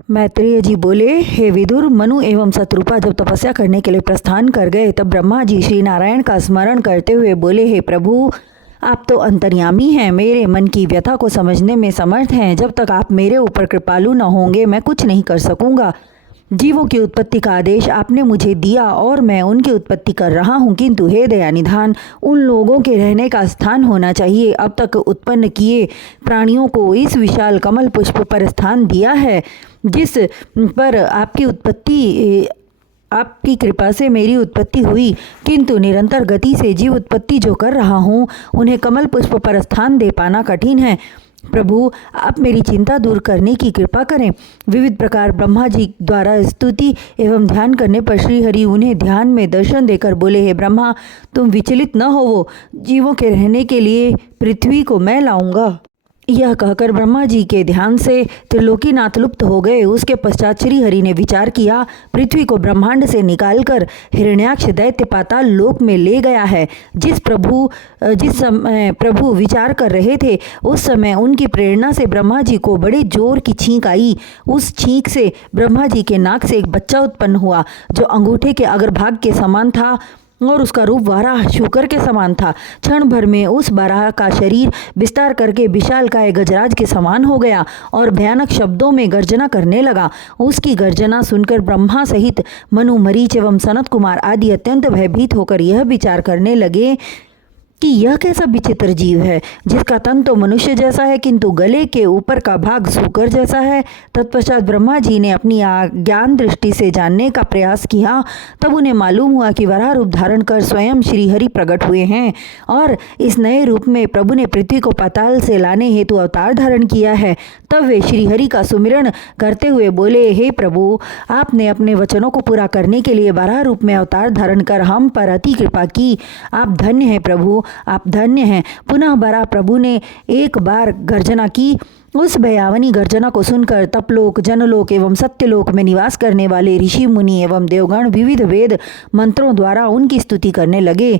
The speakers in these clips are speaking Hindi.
मैत्रेय जी बोले, हे विदुर, मनु एवं शत्रुपा जब तपस्या करने के लिए प्रस्थान कर गए तब ब्रह्मा जी श्री नारायण का स्मरण करते हुए बोले, हे प्रभु, आप तो अंतर्यामी हैं, मेरे मन की व्यथा को समझने में समर्थ हैं। जब तक आप मेरे ऊपर कृपालु न होंगे मैं कुछ नहीं कर सकूंगा। जीवों की उत्पत्ति का आदेश आपने मुझे दिया और मैं उनकी उत्पत्ति कर रहा हूँ, किंतु हे दयानिधान, उन लोगों के रहने का स्थान होना चाहिए। अब तक उत्पन्न किए प्राणियों को इस विशाल कमल पुष्प पर स्थान दिया है, जिस पर आपकी कृपा से मेरी उत्पत्ति हुई, किंतु निरंतर गति से जीव उत्पत्ति जो कर रहा हूँ उन्हें कमल पुष्प पर स्थान दे पाना कठिन है। प्रभु, आप मेरी चिंता दूर करने की कृपा करें। विविध प्रकार ब्रह्मा जी द्वारा स्तुति एवं ध्यान करने पर श्रीहरि उन्हें ध्यान में दर्शन देकर बोले, हे ब्रह्मा, तुम विचलित न होवो, जीवों के रहने के लिए पृथ्वी को मैं लाऊंगा। यह कहकर ब्रह्मा जी के ध्यान से त्रिलोकीनाथ लुप्त हो गए। उसके पश्चात श्री हरि ने विचार किया, पृथ्वी को ब्रह्मांड से निकालकर हिरण्याक्ष दैत्य पाताल लोक में ले गया है। जिस समय प्रभु विचार कर रहे थे उस समय उनकी प्रेरणा से ब्रह्मा जी को बड़े जोर की छींक आई। उस छींक से ब्रह्मा जी के नाक से एक बच्चा उत्पन्न हुआ जो अंगूठे के अग्रभाग के समान था और उसका रूप वाराह शूकर के समान था। क्षण भर में उस वाराह का शरीर विस्तार करके विशालकाय गजराज के समान हो गया और भयानक शब्दों में गर्जना करने लगा। उसकी गर्जना सुनकर ब्रह्मा सहित मनु, मरीच एवं सनत कुमार आदि अत्यंत भयभीत होकर यह विचार करने लगे कि यह कैसा विचित्र जीव है, जिसका तन तो मनुष्य जैसा है किंतु गले के ऊपर का भाग सूकर जैसा है। तत्पश्चात ब्रह्मा जी ने अपनी ज्ञान दृष्टि से जानने का प्रयास किया। तब उन्हें मालूम हुआ कि वराह रूप धारण कर स्वयं श्रीहरि प्रकट हुए हैं और इस नए रूप में प्रभु ने पृथ्वी को पाताल से लाने हेतु अवतार धारण किया है। तब वे श्रीहरि का सुमिरन करते हुए बोले, हे प्रभु, आपने अपने वचनों को पूरा करने के लिए वराह रूप में अवतार धारण कर हम पर अति कृपा की। आप धन्य हैं प्रभु, आप धन्य हैं। पुनः बरा प्रभु ने एक बार गर्जना की। उस भयावनी गर्जना को सुनकर तपलोक, जनलोक एवं सत्यलोक में निवास करने वाले ऋषि, मुनि एवं देवगण विविध वेद मंत्रों द्वारा उनकी स्तुति करने लगे।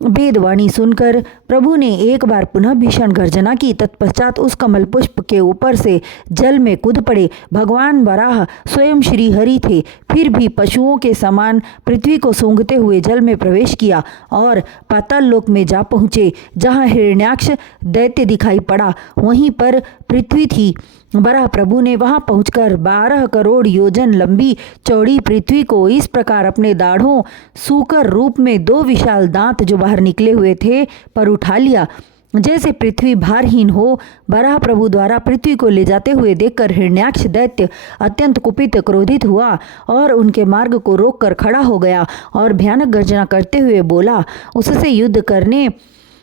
वेदवाणी सुनकर प्रभु ने एक बार पुनः भीषण गर्जना की। तत्पश्चात उस कमल पुष्प के ऊपर से जल में कूद पड़े। भगवान वराह स्वयं श्री हरि थे, फिर भी पशुओं के समान पृथ्वी को सूंघते हुए जल में प्रवेश किया और पाताल लोक में जा पहुँचे। जहाँ हिरण्याक्ष दैत्य दिखाई पड़ा वहीं पर पृथ्वी थी। वराह प्रभु ने वहां पहुंचकर 12 करोड़ योजन लंबी चौड़ी पृथ्वी को इस प्रकार अपने दाढ़ों सूकर रूप में 2 विशाल दांत जो बाहर निकले हुए थे पर उठा लिया, जैसे पृथ्वी भारहीन हो। वराह प्रभु द्वारा पृथ्वी को ले जाते हुए देखकर हिरण्याक्ष दैत्य अत्यंत कुपित क्रोधित हुआ और उनके मार्ग को रोककर खड़ा हो गया और भयानक गर्जना करते हुए बोला, उससे युद्ध करने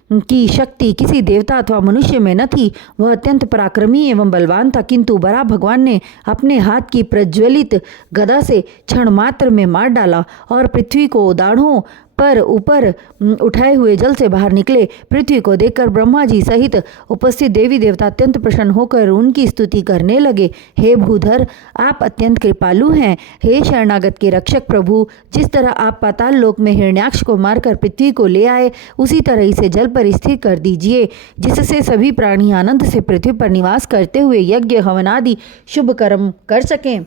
की शक्ति किसी देवता अथवा मनुष्य में न थी। वह अत्यंत पराक्रमी एवं बलवान था, किंतु वराह भगवान ने अपने हाथ की प्रज्वलित गदा से क्षण मात्र में मार डाला और पृथ्वी को दाढ़ों पर ऊपर उठाए हुए जल से बाहर निकले। पृथ्वी को देखकर ब्रह्मा जी सहित उपस्थित देवी देवता अत्यंत प्रसन्न होकर उनकी स्तुति करने लगे। हे भूधर, आप अत्यंत कृपालु हैं। हे शरणागत के रक्षक प्रभु, जिस तरह आप पाताल लोक में हिरण्याक्ष को मारकर पृथ्वी को ले आए उसी तरह इसे जल पर स्थिर कर दीजिए, जिससे सभी प्राणी आनंद से पृथ्वी पर निवास करते हुए यज्ञ हवन आदि शुभ कर्म कर सकें।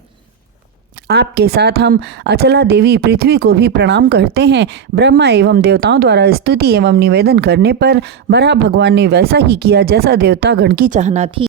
आपके साथ हम अचला देवी पृथ्वी को भी प्रणाम करते हैं। ब्रह्मा एवं देवताओं द्वारा स्तुति एवं निवेदन करने पर वराह भगवान ने वैसा ही किया जैसा देवता गण की चाहना थी।